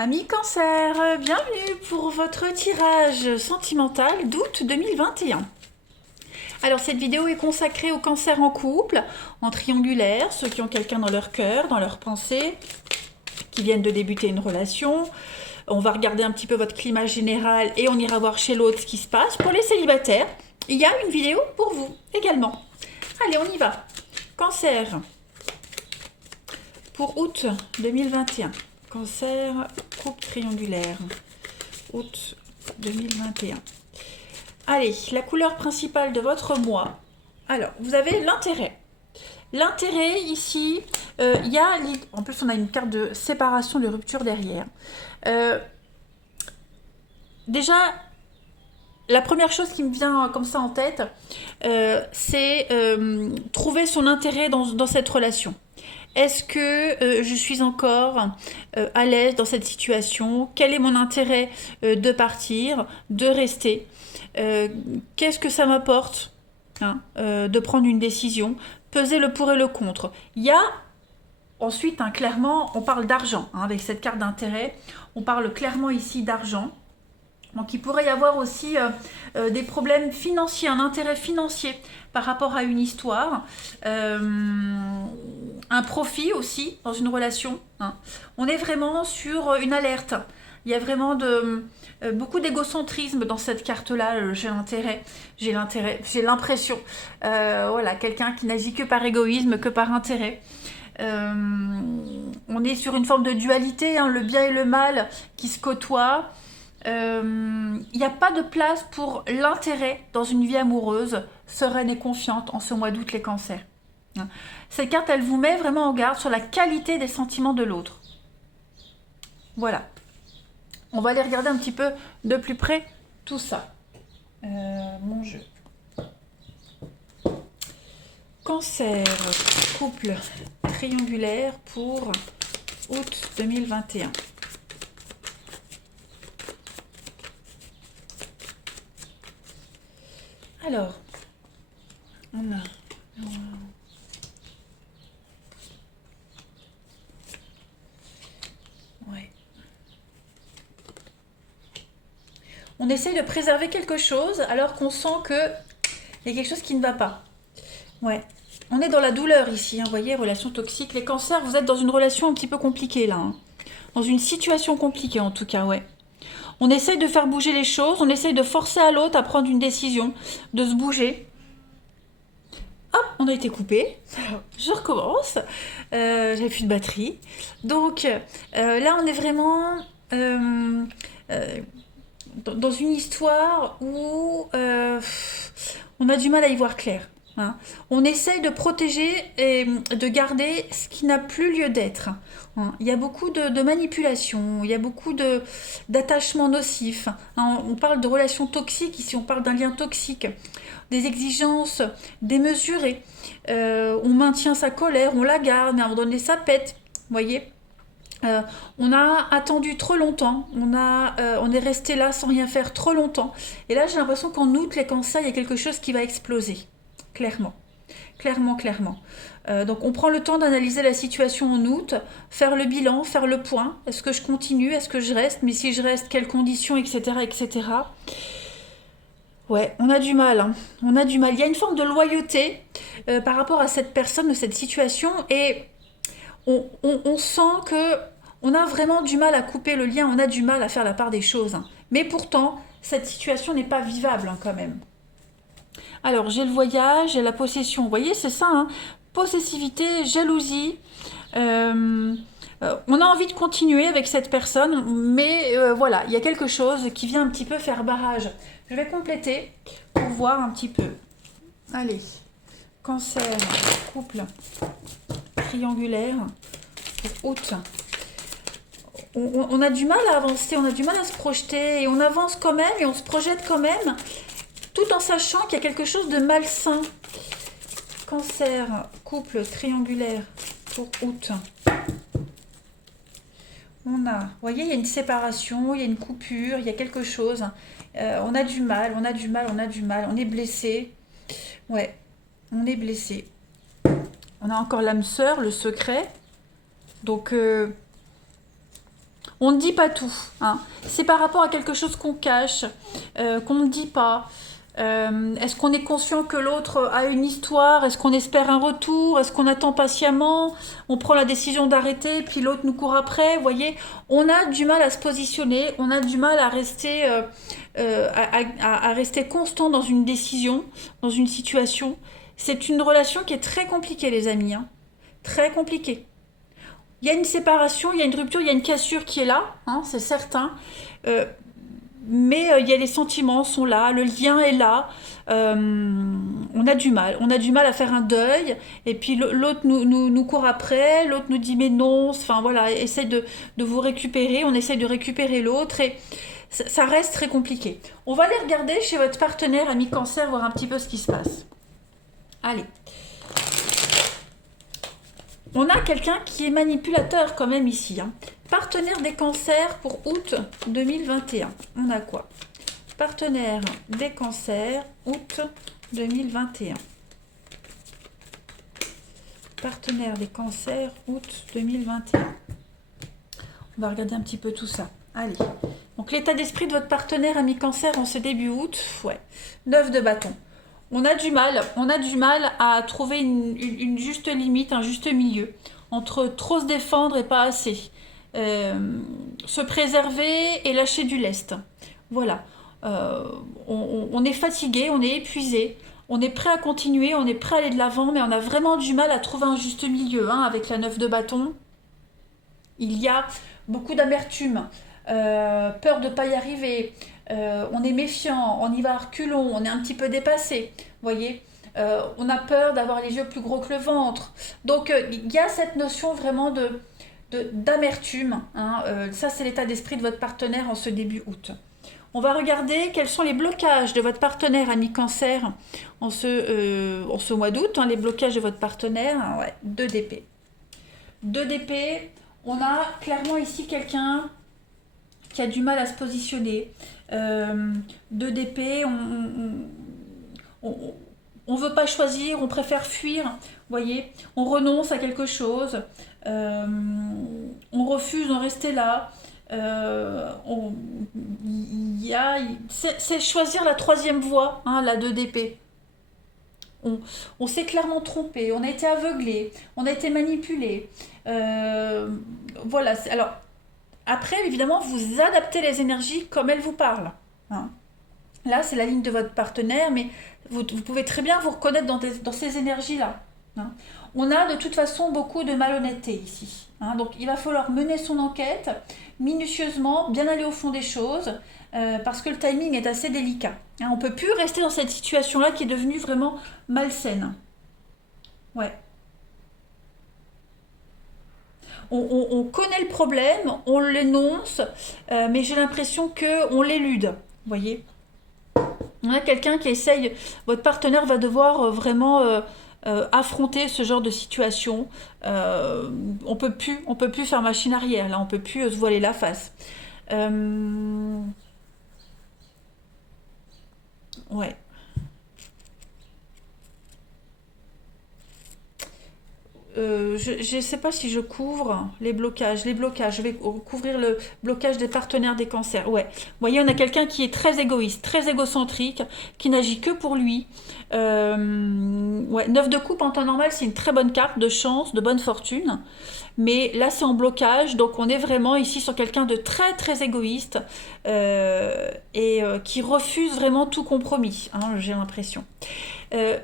Amis Cancer, bienvenue pour votre tirage sentimental d'août 2021. Alors cette vidéo est consacrée aux cancers en couple, en triangulaire, ceux qui ont quelqu'un dans leur cœur, dans leurs pensées, qui viennent de débuter une relation. On va regarder un petit peu votre climat général et on ira voir chez l'autre ce qui se passe. Pour les célibataires, il y a une vidéo pour vous également. Allez, on y va. Cancer pour août 2021. Cancer, couple triangulaire, août 2021. Allez, la couleur principale de votre mois. Alors, vous avez l'intérêt. L'intérêt ici, il y a... En plus, on a une carte de séparation, de rupture derrière. Déjà, la première chose qui me vient comme ça en tête, c'est trouver son intérêt dans cette relation. Est-ce que je suis encore à l'aise dans cette situation? Quel est mon intérêt de partir, de rester? Qu'est-ce que ça m'apporte de prendre une décision? Peser le pour et le contre. Il y a ensuite, clairement, on parle d'argent. Avec cette carte d'intérêt, on parle clairement ici d'argent. Donc il pourrait y avoir aussi des problèmes financiers, un intérêt financier par rapport à une histoire, un profit aussi dans une relation. On est vraiment sur une alerte. Il y a vraiment beaucoup d'égocentrisme dans cette carte-là. J'ai l'impression. Voilà, quelqu'un qui n'agit que par égoïsme, que par intérêt. On est sur une forme de dualité, le bien et le mal qui se côtoient. Il n'y a pas de place pour l'intérêt dans une vie amoureuse sereine et confiante en ce mois d'août, les cancers. Cette carte, elle vous met vraiment en garde sur la qualité des sentiments de l'autre. Voilà. On va aller regarder un petit peu de plus près tout ça. Mon jeu. Cancer, couple triangulaire pour août 2021. Alors, on a... Ouais. On essaye de préserver quelque chose alors qu'on sent qu'il y a quelque chose qui ne va pas. Ouais. On est dans la douleur ici, vous voyez, relation toxique. Les cancers, vous êtes dans une relation un petit peu compliquée là. Dans une situation compliquée en tout cas, ouais. On essaye de faire bouger les choses, on essaye de forcer à l'autre à prendre une décision, de se bouger. Hop, on a été coupé. Je recommence. J'avais plus de batterie. Donc là, on est vraiment dans une histoire où on a du mal à y voir clair. On essaye de protéger et de garder ce qui n'a plus lieu d'être. Il y a beaucoup de manipulation, il y a beaucoup d'attachements nocifs. On parle de relations toxiques, ici on parle d'un lien toxique, des exigences démesurées. On maintient sa colère, on la garde, mais à un moment donné ça pète, vous voyez. On a attendu trop longtemps, on est resté là sans rien faire trop longtemps. Et là j'ai l'impression qu'en août, les cancers, il y a quelque chose qui va exploser. Clairement. Donc on prend le temps d'analyser la situation en août, faire le bilan, faire le point. Est-ce que je continue? Est-ce que je reste? Mais si je reste, quelles conditions, etc., etc. Ouais, on a du mal. On a du mal. Il y a une forme de loyauté par rapport à cette personne, de cette situation, et on sent que on a vraiment du mal à couper le lien, on a du mal à faire la part des choses. Mais pourtant, cette situation n'est pas vivable quand même. Alors, j'ai le voyage, j'ai la possession. Vous voyez, c'est ça, possessivité, jalousie. On a envie de continuer avec cette personne, mais voilà, il y a quelque chose qui vient un petit peu faire barrage. Je vais compléter pour voir un petit peu. Allez, cancer, couple, triangulaire, pour août. On a du mal à avancer, on a du mal à se projeter, et on avance quand même, et on se projette quand même, tout en sachant qu'il y a quelque chose de malsain. Cancer, couple triangulaire pour août. Vous voyez, il y a une séparation, il y a une coupure, il y a quelque chose. On a du mal, on est blessé. Ouais, on est blessé. On a encore l'âme sœur, le secret. Donc, On ne dit pas tout, hein. C'est par rapport à quelque chose qu'on cache, qu'on ne dit pas. Est-ce qu'on est conscient que l'autre a une histoire? Est-ce qu'on espère un retour? Est-ce qu'on attend patiemment? On prend la décision d'arrêter, puis l'autre nous court après. Vous voyez, on a du mal à se positionner, on a du mal à rester, à rester constant dans une décision, dans une situation. C'est une relation qui est très compliquée, les amis, hein. Très compliquée. Il y a une séparation, il y a une rupture, il y a une cassure qui est là, hein, c'est certain. Euh, mais il y a les sentiments sont là, le lien est là. On a du mal à faire un deuil. Et puis l'autre nous court après, l'autre nous dit mais non. Enfin voilà, essaie de vous récupérer. On essaie de récupérer l'autre et ça reste très compliqué. On va aller regarder chez votre partenaire ami cancer, voir un petit peu ce qui se passe. Allez. On a quelqu'un qui est manipulateur quand même ici, hein. Partenaire des cancers pour août 2021. On a quoi? Partenaire des cancers, août 2021. Partenaire des cancers, août 2021. On va regarder un petit peu tout ça. Allez. Donc l'état d'esprit de votre partenaire ami cancer en ce début août, ouais. 9 de bâton. On a du mal à trouver une juste limite, un juste milieu entre trop se défendre et pas assez. Se préserver et lâcher du lest. Voilà. On est fatigué, on est épuisé, on est prêt à continuer, on est prêt à aller de l'avant, mais on a vraiment du mal à trouver un juste milieu, hein, avec la 9 de bâton. Il y a beaucoup d'amertume, peur de ne pas y arriver, on est méfiant, on y va à reculons, on est un petit peu dépassé, vous voyez. On a peur d'avoir les yeux plus gros que le ventre. Donc il y a cette notion vraiment d'amertume, hein. Ça c'est l'état d'esprit de votre partenaire en ce début août. On va regarder quels sont les blocages de votre partenaire ami cancer en ce mois d'août, hein, les blocages de votre partenaire, hein, ouais, 2 d'épée. 2 d'épée, on a clairement ici quelqu'un qui a du mal à se positionner. 2 d'épée, on veut pas choisir, on préfère fuir, vous voyez, on renonce à quelque chose, on refuse d'en rester là. C'est choisir la troisième voie, hein, la 2 d'épée. On s'est clairement trompé, on a été aveuglé, on a été manipulé. Voilà. Alors, après, évidemment, vous adaptez les énergies comme elles vous parlent, hein. Là, c'est la ligne de votre partenaire, mais vous pouvez très bien vous reconnaître dans ces énergies-là, hein. On a de toute façon beaucoup de malhonnêteté ici, hein. Donc, il va falloir mener son enquête minutieusement, bien aller au fond des choses, parce que le timing est assez délicat, hein. On ne peut plus rester dans cette situation-là qui est devenue vraiment malsaine. Ouais. On connaît le problème, on l'énonce, mais j'ai l'impression qu'on l'élude. Vous voyez? On a quelqu'un qui essaye, votre partenaire va devoir vraiment affronter ce genre de situation. On peut plus faire machine arrière, là, on peut plus se voiler la face. Euh, ouais. Je ne sais pas si je couvre les blocages. Les blocages, je vais couvrir le blocage des partenaires des cancers. Ouais. Vous voyez, on a quelqu'un qui est très égoïste, très égocentrique, qui n'agit que pour lui. Ouais. 9 de coupe en temps normal, c'est une très bonne carte de chance, de bonne fortune. Mais là, c'est en blocage, donc on est vraiment ici sur quelqu'un de très très égoïste et qui refuse vraiment tout compromis, hein, j'ai l'impression. Euh,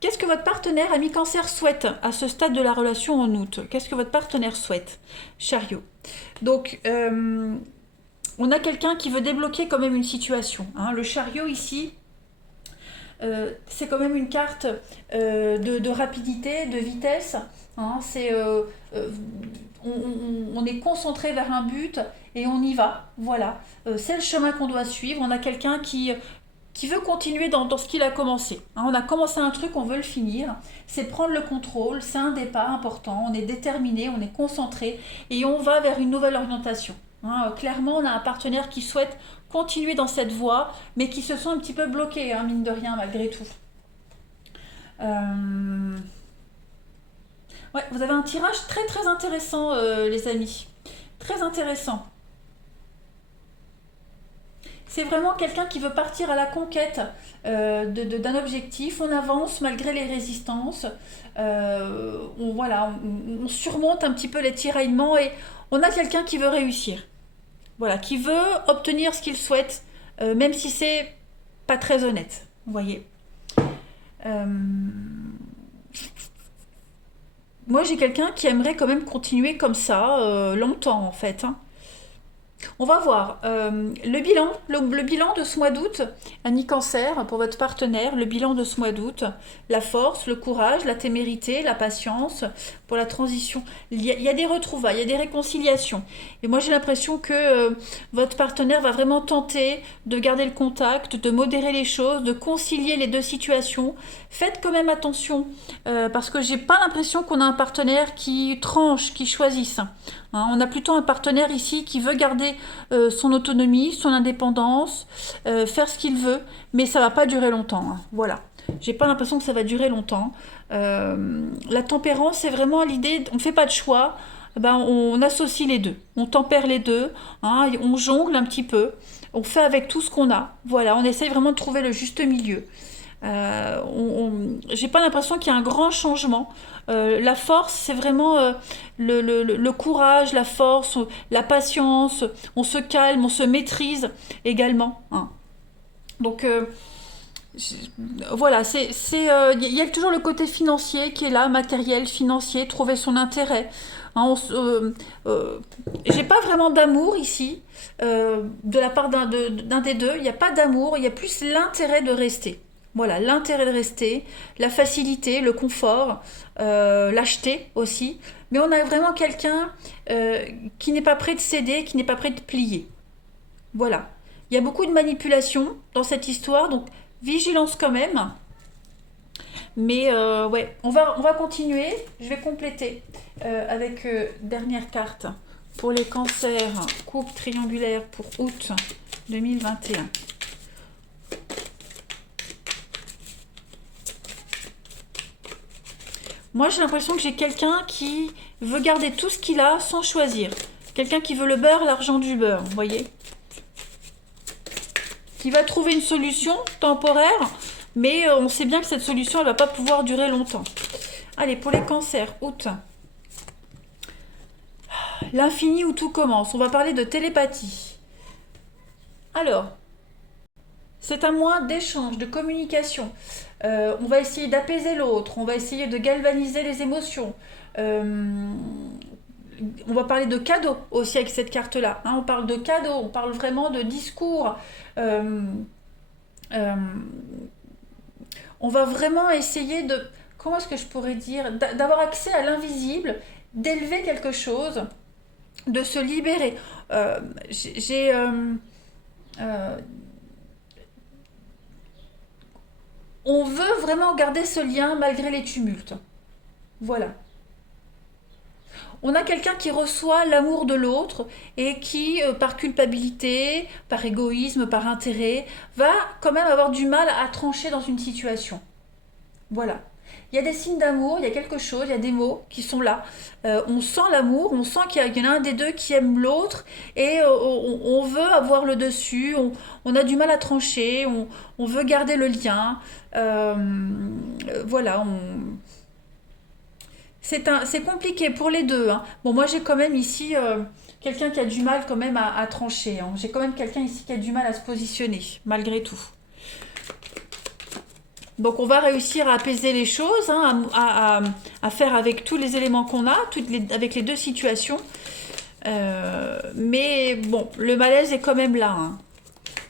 Qu'est-ce que votre partenaire ami cancer souhaite à ce stade de la relation en août? Qu'est-ce que votre partenaire souhaite? Chariot. Donc, on a quelqu'un qui veut débloquer quand même une situation, hein. Le chariot ici, c'est quand même une carte de rapidité, de vitesse, hein. Euh, on est concentré vers un but et on y va. Voilà. C'est le chemin qu'on doit suivre. On a quelqu'un qui veut continuer dans ce qu'il a commencé, hein. On a commencé un truc, on veut le finir. C'est prendre le contrôle, c'est un départ important. On est déterminé, on est concentré et on va vers une nouvelle orientation, hein. Clairement, on a un partenaire qui souhaite continuer dans cette voie, mais qui se sent un petit peu bloqué, hein, mine de rien, malgré tout. Euh, Ouais, vous avez un tirage très très intéressant, les amis. Très intéressant. c'est vraiment quelqu'un qui veut partir à la conquête d'un objectif. On avance malgré les résistances. Voilà, on surmonte un petit peu les tiraillements et on a quelqu'un qui veut réussir. Voilà, qui veut obtenir ce qu'il souhaite, même si c'est pas très honnête. Vous voyez. Euh, Moi, j'ai quelqu'un qui aimerait quand même continuer comme ça, longtemps en fait, hein. On va voir le bilan de ce mois d'août, Annie Cancer, pour votre partenaire, le bilan de ce mois d'août, la force, le courage, la témérité, la patience pour la transition. Il y a des retrouvailles, il y a des réconciliations. Et moi j'ai l'impression que votre partenaire va vraiment tenter de garder le contact, de modérer les choses, de concilier les deux situations. Faites quand même attention, parce que j'ai pas l'impression qu'on a un partenaire qui tranche, qui choisisse. Hein, on a plutôt un partenaire ici qui veut garder son autonomie, son indépendance, faire ce qu'il veut, mais ça va pas durer longtemps, hein. Voilà. J'ai pas l'impression que ça va durer longtemps. La tempérance, c'est vraiment l'idée, on ne fait pas de choix, ben, on associe les deux, on tempère les deux, hein, on jongle un petit peu, on fait avec tout ce qu'on a. Voilà, on essaye vraiment de trouver le juste milieu. J'ai pas l'impression qu'il y a un grand changement. La force, c'est vraiment le courage, la force, la patience. On se calme, on se maîtrise également, hein. Donc voilà, il y a toujours le côté financier qui est là, matériel, financier, trouver son intérêt. Hein, j'ai pas vraiment d'amour ici, de la part d'un des deux. Il n'y a pas d'amour, il y a plus l'intérêt de rester. Voilà, l'intérêt de rester, la facilité, le confort, l'acheter aussi. Mais on a vraiment quelqu'un qui n'est pas prêt de céder, qui n'est pas prêt de plier. Voilà. Il y a beaucoup de manipulation dans cette histoire, donc vigilance quand même. Mais ouais, on va continuer. Je vais compléter avec dernière carte pour les cancers, coupe triangulaire pour août 2021. Moi, j'ai l'impression que j'ai quelqu'un qui veut garder tout ce qu'il a sans choisir. Quelqu'un qui veut le beurre, l'argent du beurre, vous voyez? Qui va trouver une solution temporaire, mais on sait bien que cette solution, elle va pas pouvoir durer longtemps. Allez, pour les cancers, août. L'infini où tout commence. On va parler de télépathie. Alors, c'est un mois d'échange, de communication. On va essayer d'apaiser l'autre, on va essayer de galvaniser les émotions. On va parler de cadeaux aussi avec cette carte-là, hein. On parle de cadeaux, on parle vraiment de discours. Euh, euh, on va vraiment essayer de... Comment est-ce que je pourrais dire? D'avoir accès à l'invisible, d'élever quelque chose, de se libérer. J'ai... euh, on veut vraiment garder ce lien malgré les tumultes. Voilà. On a quelqu'un qui reçoit l'amour de l'autre et qui, par culpabilité, par égoïsme, par intérêt, va quand même avoir du mal à trancher dans une situation. Voilà. Il y a des signes d'amour, il y a quelque chose, il y a des mots qui sont là. On sent l'amour, on sent qu'il y en a un des deux qui aime l'autre et on veut avoir le dessus, on a du mal à trancher, on veut garder le lien. Euh, voilà, c'est compliqué pour les deux, hein. Bon, moi j'ai quand même ici quelqu'un qui a du mal quand même à trancher, hein. J'ai quand même quelqu'un ici qui a du mal à se positionner, malgré tout. Donc on va réussir à apaiser les choses, hein, à faire avec tous les éléments qu'on a, avec les deux situations. Mais bon, le malaise est quand même là, hein.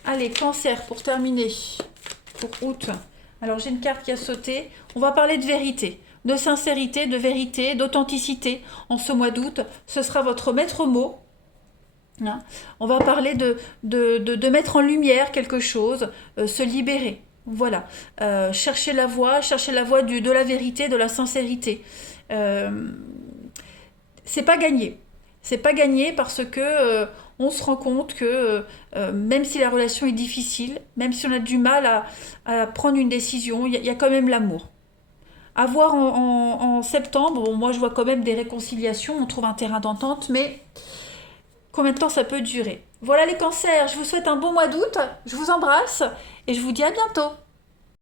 Allez, cancer pour terminer, pour août. Alors j'ai une carte qui a sauté. On va parler de vérité, de sincérité, de vérité, d'authenticité en ce mois d'août. Ce sera votre maître mot, hein. On va parler de mettre en lumière quelque chose, se libérer. Voilà. Chercher la voie de la vérité, de la sincérité. Euh, c'est pas gagné. C'est pas gagné parce que on se rend compte que même si la relation est difficile, même si on a du mal à prendre une décision, il y a quand même l'amour. À voir en septembre, bon, moi je vois quand même des réconciliations, on trouve un terrain d'entente, mais combien de temps ça peut durer. Voilà les cancers, je vous souhaite un bon mois d'août, je vous embrasse et je vous dis à bientôt.